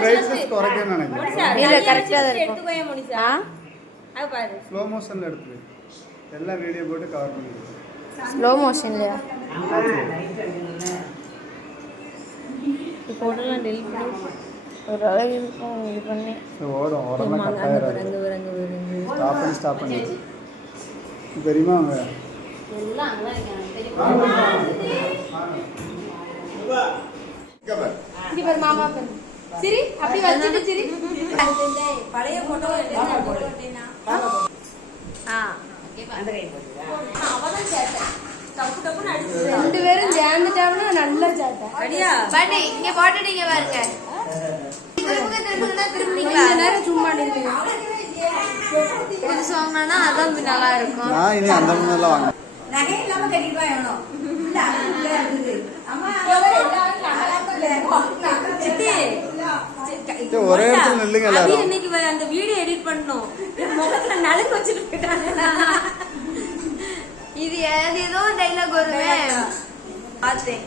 Brightness குறைக்கணும் நினைக்கிறேன். இல்ல கரெக்ட்டா இருக்கு. ஸ்லோ மோஷன்ல எடுத்து எல்லா வீடியோ போட்டு கவர் பண்ணிடு. ஸ்லோ மோஷன்லயா? இப்போ போட்டலாம் டெலிட் பண்ணி ஒரு அளவு இருக்கும் இது பண்ணி ஓடும் ஓடலாம் கட்டாயிரம் ஸ்டாப் பண்ணி தெரியுமா அவங்க எல்லாம் அங்க இருக்காங்க தெரியுமா? இது பேர் மாமா பேர் சரி அப்படி வச்சிட்டு சரி பழைய போட்டோ எடுத்தேனா அந்த கை போடுடா அவதான் சேட்டை டப்பு டப்புன்னு அடிச்சு ரெண்டு பேரும் சேர்ந்துட்டாங்கன்னா நல்லா சேட்டை அடியா பாட்டி இங்க போட்டுட்டீங்க பாருங்க திரும்பிங்களா நேரம் சும்மா நில்லுங்க இது சொன்னா அதான் நல்லா இருக்கும் நான் இனி அந்த முன்னெல்லாம் வாங்க நகை இல்லாம கட்டிட்டு வரணும் ஒரே இடத்துல நில்லுங்க எல்லாரும். இன்னைக்கு அந்த வீடியோ எடிட் பண்ணோம் முகத்துல நலுங்கு வச்சுட்டு போயிட்டாங்க. இது ஏதோ டைலாக் வருமே பார்த்தேன்.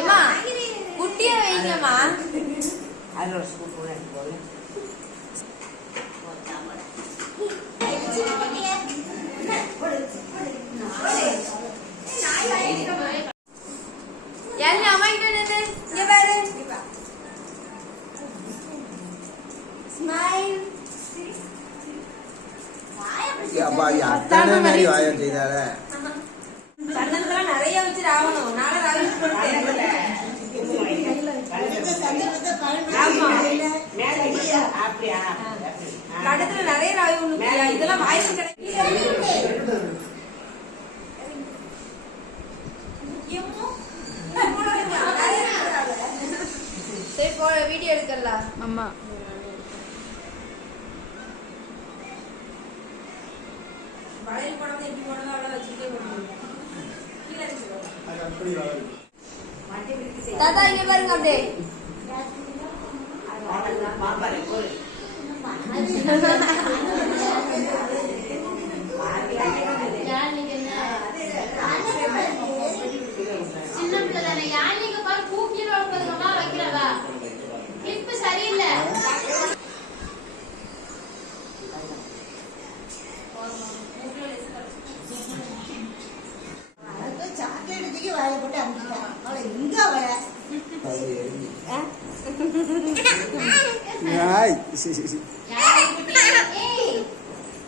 ஏமா குட்டியா வைங்கம்மா. யாரு அம்மா கிட்ட நின்னு இங்க பாரு. ஸ்மைல். அப்பா யாத்தன மாதிரி வாயம் செய்தால. சந்தனத்துல நிறைய வச்சு ராவணும். நாளை ராவிஸ் பண்ணிட்டேன். ஆமா. அப்படியே கடத்துல நிறைய ராவி ஒண்ணு இதெல்லாம் வாய்ஸ் கிடையாது. சரி போ வீடியோ எடுக்கலாம். அம்மா வளையல் போடாம எப்படி போடாம அவ்வளவு வச்சுட்டே போடுவாங்க. கீழே தாத்தா இங்க பாருங்க அப்படியே. சின்ன பிள்ளை தானே யானைக்கு பாரு கூப்பிட்டு வளர்ப்பதுமா வைக்கிறவா கிளிப் சரியில்லை.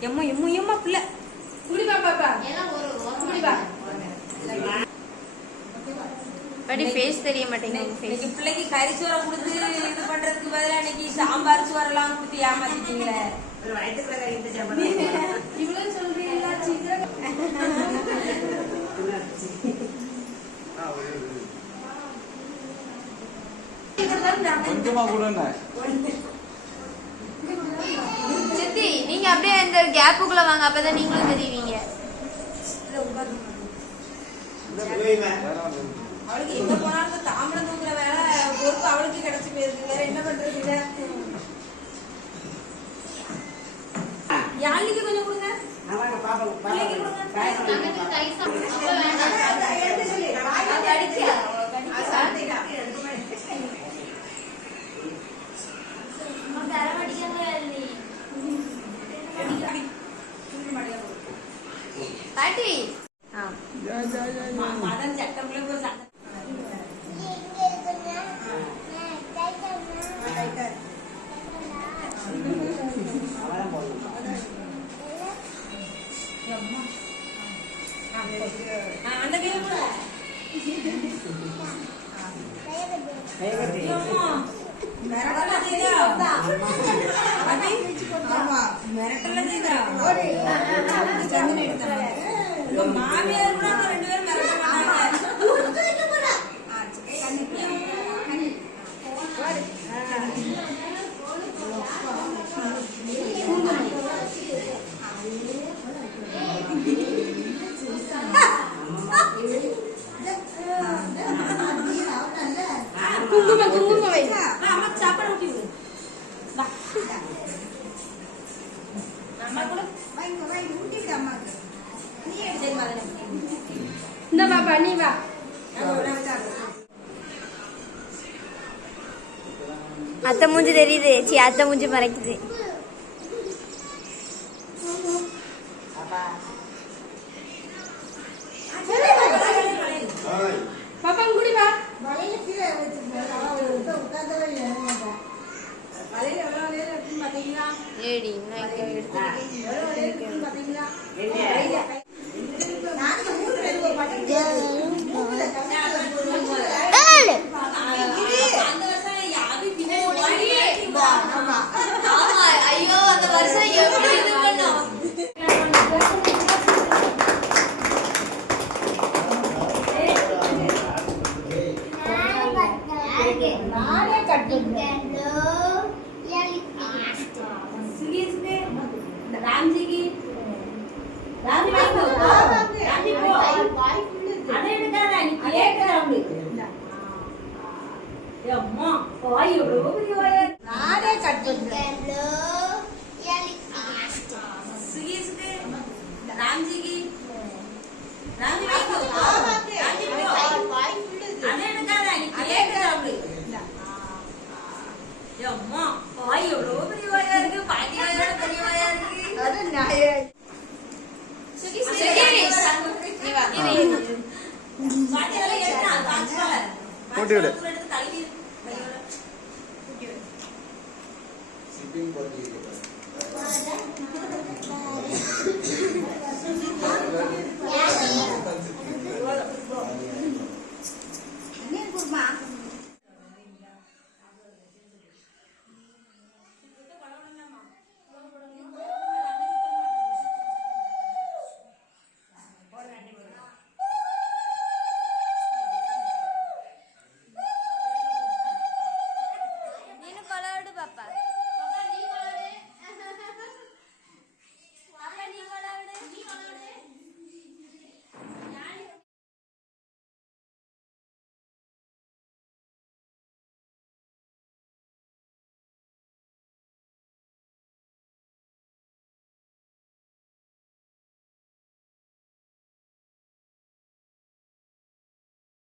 எம்மா எம்மா எம்மா பிள்ளை குடிப்பா பாப்பா எல்லாம் ஒரு குடிப்பா. படி ஃபேஸ் தெரிய மாட்டேங்குது. இன்னைக்கு பிள்ளைக்கு கறிச்சோரை கொடுத்து இது பண்றதுக்கு பதிலா இன்னைக்கு சாம்பார் சோறெல்லாம் கொடுத்து ஏமாத்திட்டீங்களே. இவ்வளவு சொல்றீங்களா? கொஞ்சமா கூட சித்தி நீங்க அப்படியே இந்த கேப்புக்குள்ள வாங்க அப்பதான் நீங்களும் தெரியுவீங்க. அவளுக்கு எங்க போனாலும் தாம்பரம் தூக்குற வேலை பொறுப்பு அவளுக்கு கிடைச்சி போயிருக்கு. வேற என்ன பண்றது? யாழிக்கு கொஞ்சம் கொடுங்க. பாட்டி மதன் சட்டம்ல அந்த மிரட்டல மாமியார் கூட அந்த 2 பேரும் மிரட்ட மாட்டாங்க. குங்குமம் வை. அம்மா சாப்பாடு ஊட்டி விடு. அம்மா கூட ஊட்டி விடு அம்மாக்கு. சரி மதனே இந்த பாப்பா நீ வா. அத்தை மூஞ்சி தெரியுது. அத்தை மூஞ்சி மறைக்குது. பாப்பா குடி வா. ஏடி இன்னும் இங்க ஐயோ அந்த வருஷம் எப்படி இது பண்ணோம். நானே கட்டுறேன். ராம்ஜிக்கு ராமி போ ராமி போ அதை எடுக்காத நீ கேட்கற அப்படி அம்மா வாய் எவ்வளவு பெரிய வாய் நானே கட் பண்றேன் சுகீஸ்க்கு ராம்ஜிக்கு ராமி போ ராமி போ அதை எடுக்காத நீ கேட்கற அப்படி அம்மா வாய் எவ்வளவு பெரிய வாயா இருக்கு பாட்டி வாயோட பெரிய வாயா இருக்கு அது நியாயம் சுகீஸ் நீ வா நீ பாட்டி எல்லாம் எடுத்தா காட்சி போட்டு விடு